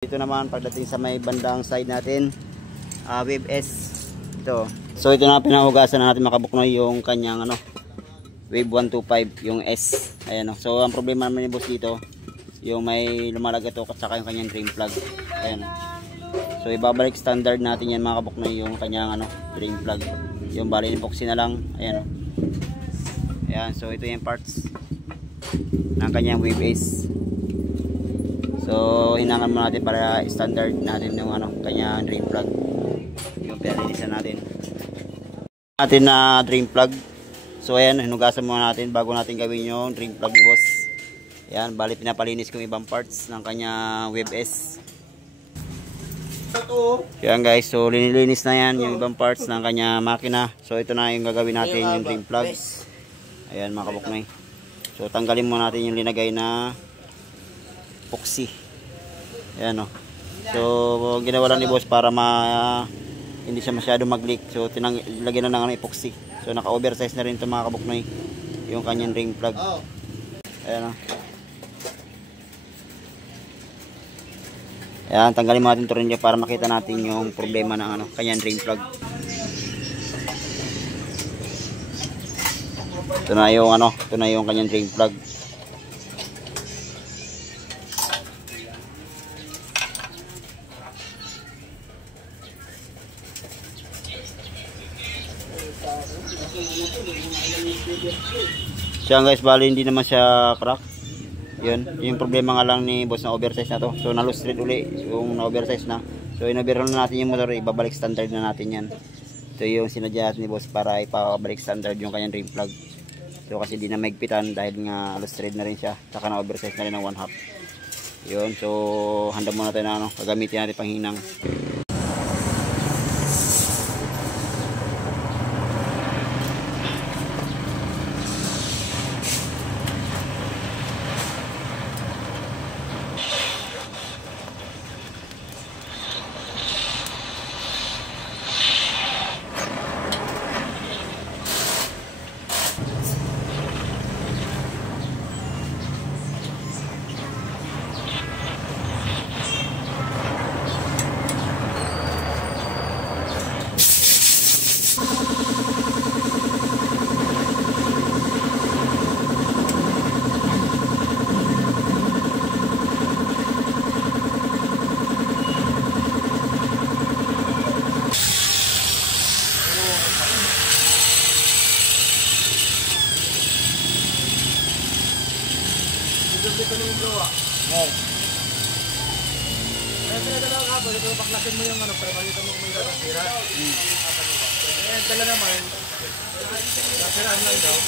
Dito naman pagdating sa may bandang side natin, Wave S ito. So ito na pinahugasan natin makabuknoy yung kanyang Wave 125 yung S. Ayan So ang problema naman ni boss dito, yung may lumalagat at saka yung kanyang drain plug. Ayan So ibabalik standard natin yan mga kabuknoy yung kanyang drain plug. Yung bali epoxy na lang. Ayan So ito yung parts ng kanyang Wave S. So hinangan mo natin para standard natin yung kanyang drain plug. Yung pinalinisan natin na drain plug. So ayan, hinugasan muna natin bago natin gawin yung drain plug ni boss. Ayan, bali pinapalinis ko yung ibang parts ng kanyang Wave S. Ayan guys, so linilinis na yan yung ibang parts ng kanyang makina. So ito na yung gagawin natin yung drain plug. Ayan mga kabuknoy. So tanggalin muna natin yung linagay na epoxy. Ayan So ginawa lang ni boss para hindi siya masyado mag-leak. So lagyan na ng epoxy. So naka-oversize na rin ito mga kabuknoy yung kanyang drain plug. Ayan Ayan, tanggalin mo natin ito rin para makita natin yung problema ng kanyang drain plug. Ito na yung kanyang drain plug. Siya guys, bali hindi naman siya crack. Yung problema nga lang ni boss na oversize na to. So na-loose thread uli yung na-oversize na. So in-overhaul na natin yung motor, ibabalik standard na natin yan. So yung sinadya ni boss para ipabalik standard yung kanyang drain plug. So kasi di na maigpitan dahil nga loose thread na rin siya. Saka na-oversize na rin ng 1/2. So handa muna tayo na gagamitin natin panghinang. Dito na yung gawa. Kaya pinadala ka ba? Ito paklasin mo yung para makita mo may sira. Eh, dala naman. Nasiraan lang daw.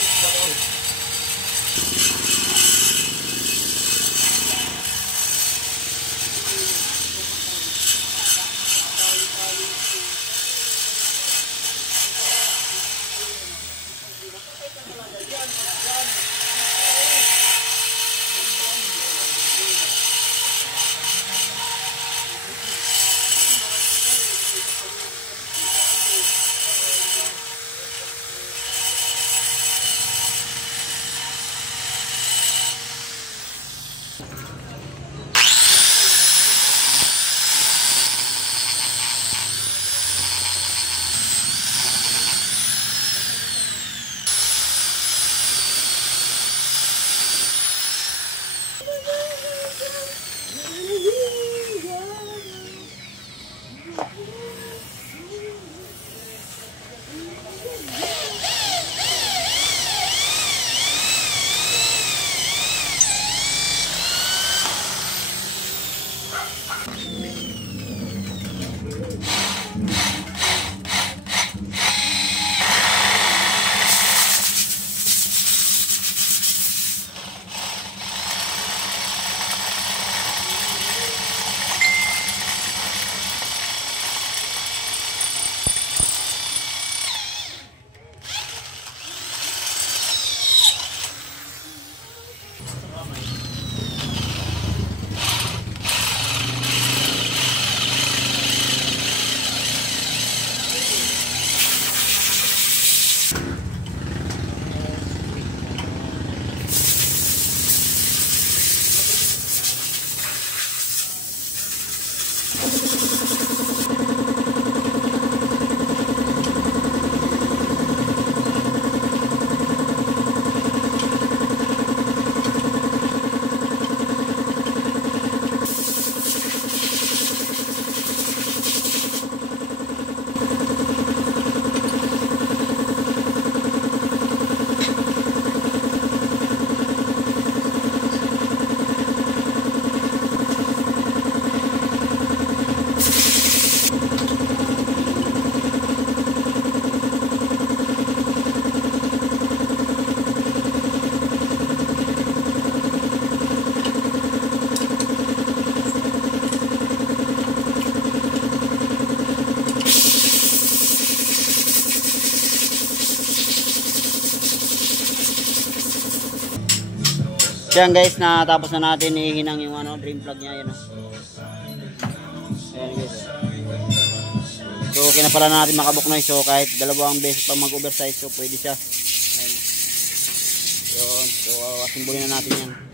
Yan guys, natapos na natin ihinang yung ano, drain plug niya, yun. Ayan guys. So okay na pala natin makabuknoy. So kahit dalawang beses pa mag-oversize, so pwede siya. Ayan. Yun. So asimbolin na natin yan.